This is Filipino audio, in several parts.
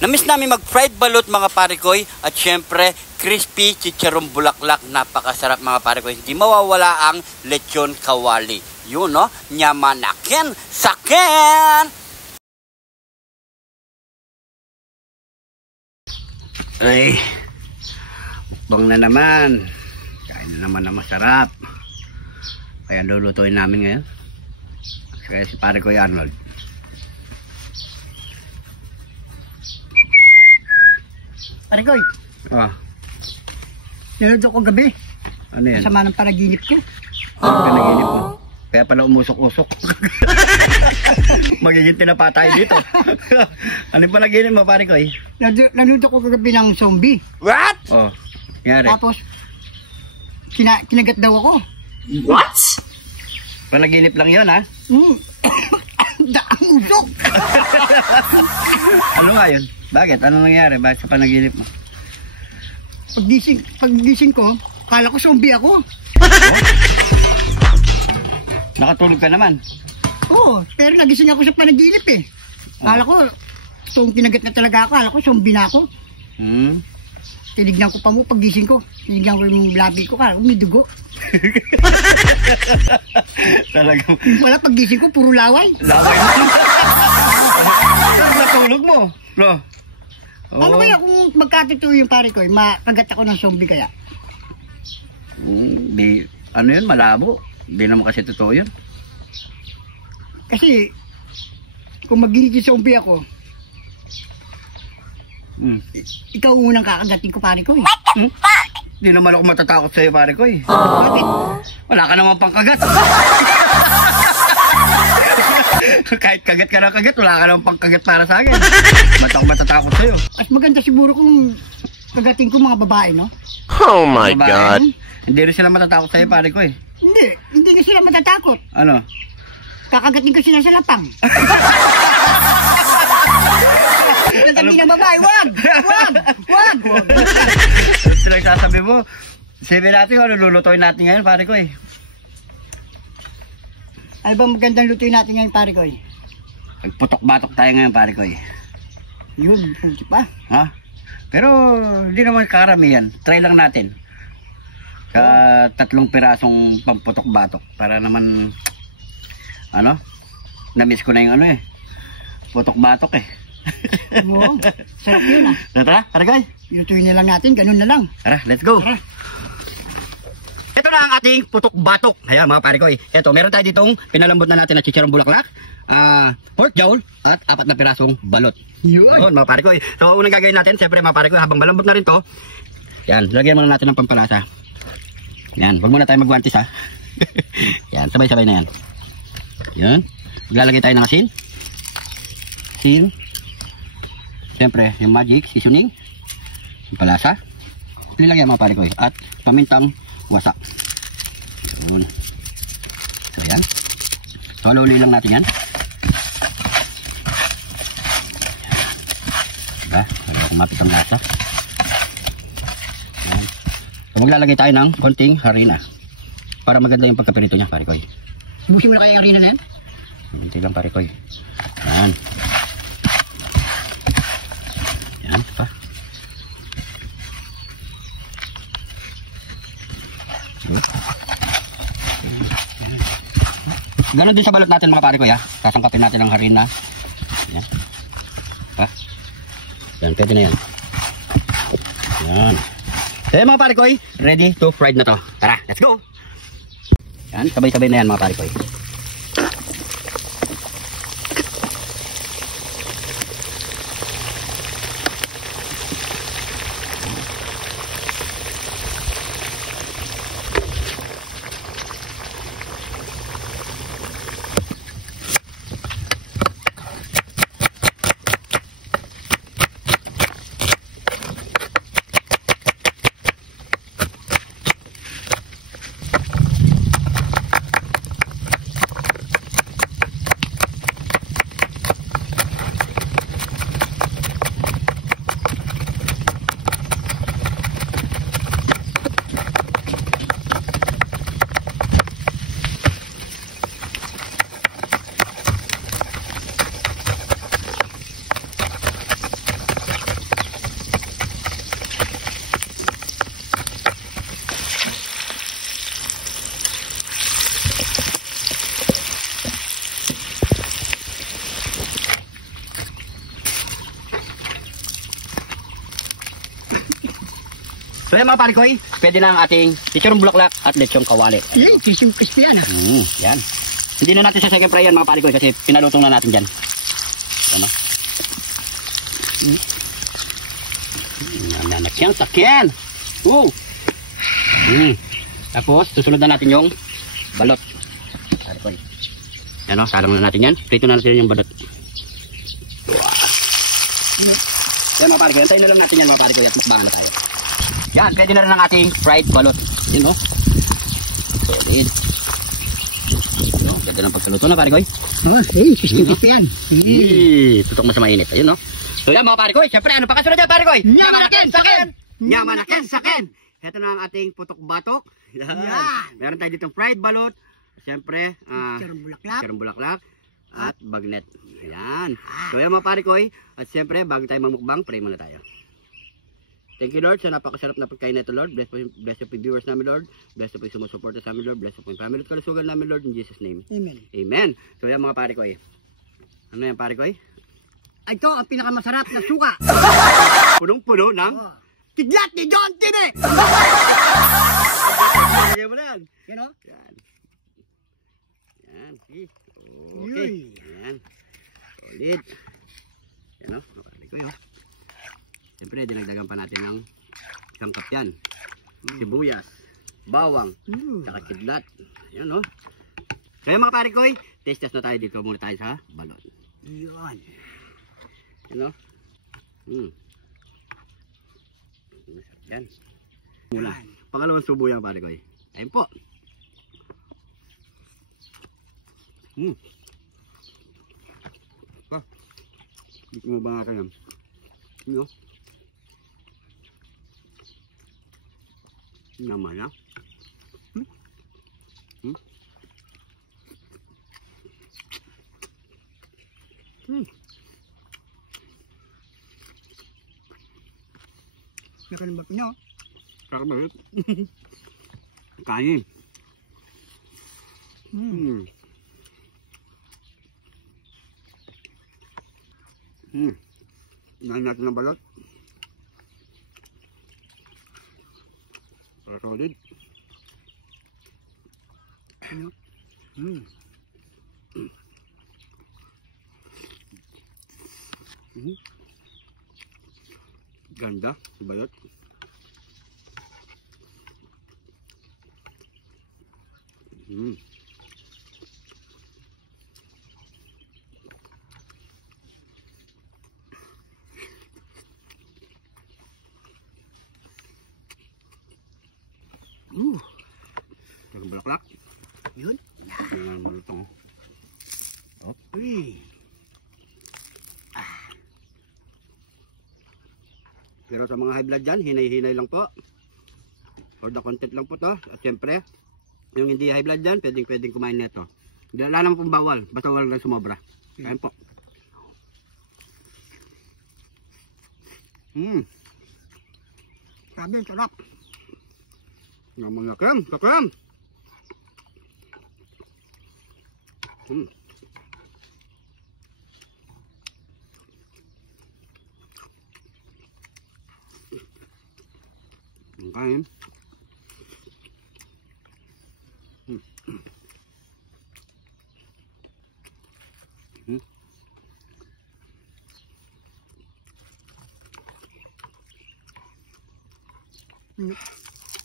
Namiss namin mag-fried balut mga parikoy at syempre crispy chicharong bulaklak. Napakasarap mga parikoy. Hindi mawawala ang lechon kawali. Yun no, nyamanakin sakin! Ay, mukbang na naman. Kain na naman na masarap. Kaya lulutuin namin ngayon. Kaya si Parikoy Arnold. Parikoy, nanood ako gabi. Ano yan? Kasama ng panaginip ko. Panaginip mo. Kaya pala umusok-usok. Magiging tinapa tayo dito. Ano yung panaginip mo, Parikoy? Nanood ako kagabi ng zombie. What? Oh, nangyari. Tapos, kinagat daw ako. What? Panaginip lang yun, ha? Daang usok. Ano nga yun? Bakit? Ano nangyari? Bakit sa panaginip mo? Paggising ko, kala ko zombie ako. Nakatulog ka naman. Oo, pero nagising ako sa panaginip eh. Kala ko, kinagat na talaga ako. Kala ko zombie na ako. Tinignan ko pa mo paggising ko. Tinignan ko yung labi ko. Kala ko may dugo. Talagang Wala, paggising ko, puro laway. laway. Saan natulog mo? Bro. Ano kaya kung magkatituo yung pare ko, makagat ako ng zombie kaya? Ano yun, malabo. Hindi naman kasi totoo yun. Kasi, kung magiging zombie ako, ikaw unang kakagatin ko pare ko eh. Hindi naman ako matatakot sa'yo, pare ko eh. Bakit? Wala ka naman pangkagat. Kahit kagat ka ng kagat, wala ka naman pangkagat para sa akin. Ba't ako matatakot sa'yo? At maganda siguro kung kagatin ko mga babae, no? Oh my God. Hindi rin sila matatakot sa'yo, pare ko eh. Hindi na sila matatakot. Ano? Kakagatin ko sila sa lapang. Sasabihin ng babae, wag! Sila sasabi mo, sabi natin kung ano lulutuin natin ngayon, pare ko eh. Ano bang magandang lutuin natin ngayon, pare ko eh? Nagputok-batok tayo ngayon, pare ko eh. Yun, puti pa. Ha? Pero hindi naman karamihan. Try lang natin. Sa 3 pirasong pamputok-batok. Para naman, na-miss ko na yung putok-batok eh. Oo, sarap yun ah. Tara, Parikoy. Lutuin na lang natin, ganun na lang. Tara, let's go. Tara. Ito na ang ating putok-batok. Ayan mga Parikoy. Ito, meron tayo ditong pinalambot na natin na chicharong bulaklak, pork jowl, at 4 na pirasong balot. Yun mga Parikoy. So unang gagawin natin, siyempre mga Parikoy, habang malambot na rin to, yan, lagyan muna natin ng pampalasa. Yan, huwag muna tayo magwantis ha. Yan, sabay-sabay na yan. Yan, maglalagay tayo ng asin. Asin. Siyempre, yung magic, seasoning, pampalasa. Nilagyan mga Parikoy. At pamintang wasak. Yun. So yan. So luli lang natin yan. Diba? Kumapit ang lasa. Yan. So maglalagay tayo ng konting harina. Para maganda yung pagkapirito niya, Parikoy. Busin mo na kaya yung harina na yan? Kunti lang, Parikoy. Yan. Yan pa. Ganon din sa balot natin mga Parikoy ha. Sasangkapin natin ang harina. Yan. Ha? Yan, pwede na yan. Yan. Eh mga Parikoy, ready to fried na to. Tara, let's go! Yan, sabay-sabay na yan mga Parikoy. So yan mga parikoy, pwede na ang ating lechong bulaklak at lechong kawali. Ay, chicken crispy yan Yan. Hindi na natin sa second fry yan mga parikoy kasi pinalutong na natin dyan. Ano? Nanak siyang sakyan. Tapos, susunod na natin yung balot. Parikoy. Yan o, salang na natin yan. Prito na natin yung balot. Yan mga parikoy, antayin na lang natin yan mga parikoy at mukbangan na tayo. Yan, pwede na rin ang ating fried balot. Yan o. Solid. No, ganda ng pagkaluto na parikoy. Chicken crispy yan. Tutok mo sa mainit. Ayun no. So yan mga parikoy, syempre ano pa kasunod dyan parikoy? Nyamanakin sakin! Nyamanakin sakin! Ito na ang ating putok batok. Yan. Meron tayo ditong fried balot. Syempre, Charong bulaklak. at bagnet. Ayan. So yan mga parikoy. At syempre, bago tayo mamukbang, pray muna tayo. Thank you Lord sa napakasarap na pagkain na ito Lord. Bless po yung viewers namin Lord. Bless po yung sumusuporta sa amin Lord. Bless po yung family at kalusugan namin Lord. In Jesus name. Amen. Amen. So yan mga parikoy. Ano yan parikoy? Ito ang pinakamasarap na suka. Punong-puno ng Kidlat ni John Tine! Lagyan mo na yan. Yan o? Yan. Yan. Okay. Yan. Solid. Yan o. Nakalagay ko yun. Siyempre, dinagdagan pa natin ng sangkap yan. Sibuyas. Bawang. Saka kidlat. Yan o. Kaya mga parikoy, taste test na tayo dito. Muna tayo sa balon. Yan. Yan o. Yan. Mula. Pangalawang subo yan parikoy. Ayun po. Dito mo ba nga kayo? Ano? Naman na. Nakalambot nyo. Kakabalit. Kain. Inahin natin ng balot. Para solid. Ganda, balot. Yung bulaklak. Yun. Yan, malutong. Pero sa mga high blood dyan, hinay-hinay lang po. For the content lang po to. At syempre, yung hindi high blood dyan, pwedeng kumain nito. Wala naman pong bawal, basta wala lang sumobra. Kain po. Sabi, sarap. Naman na krem, kakrem. Kain.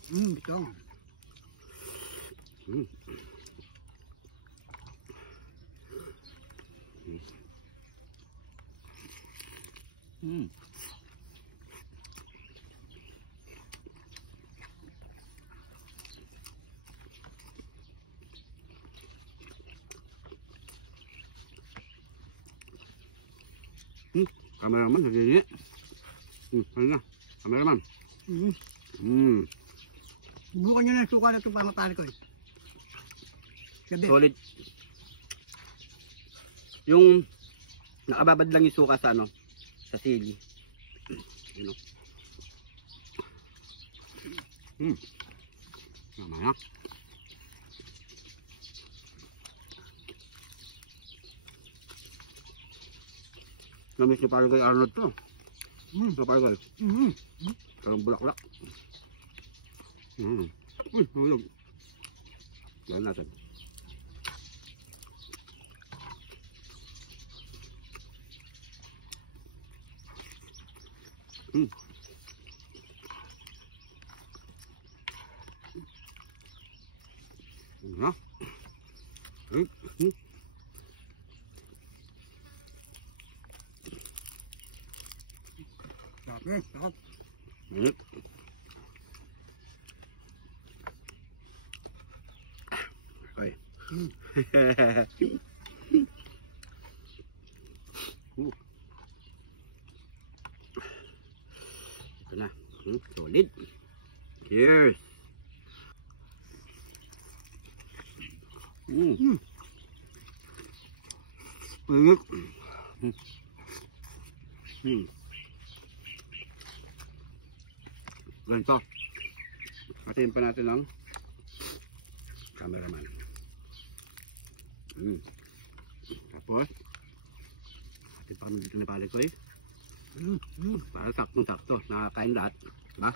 Ito. Kameraman, nagiging. Ano na? Kameraman. Bukan nyo ng suka na ito para matali ko eh. Sabi. Solid. Yung nakababad lang yung suka sa ano, sa sili. Yun o. Mamaya. Namis ni Paragay Arnold to. Ito Paragay. Karang bulaklak. Uy, hulog. Gawin natin. Ha? Sarap. Oy. Ito na. Solid. Cheers. Ganito. Hatiin pa natin ang cameraman. Tapos, hatiin pa kami dito ni Pare ko eh. Para saktong-sakto. Nakakain lahat. Diba?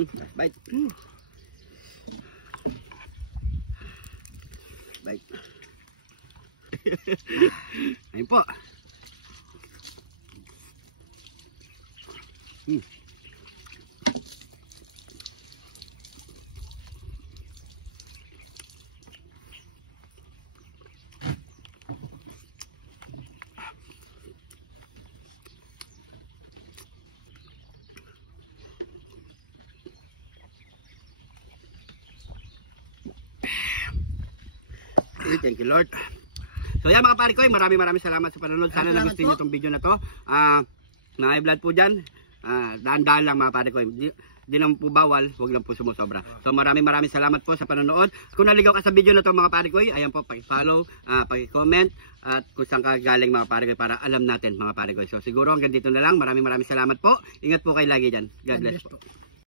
Last bite. Bite. Ayun po. Thank you, Lord. So yan mga pare ko, maraming salamat sa panonood. Sana Salamat nagustuhan niyo itong video na to. Mga i-vlog po dyan, daan-daan lang mga pare ko. Di naman po bawal, huwag lang po sumusobra. So maraming salamat po sa panonood. Kung naligaw ka sa video na to mga pare ko, ayan po, paki-follow, paki-comment, at kung saan ka galing mga pare ko para alam natin mga pare ko. So siguro hanggang dito na lang. Maraming salamat po. Ingat po kayo lagi dyan. God bless po.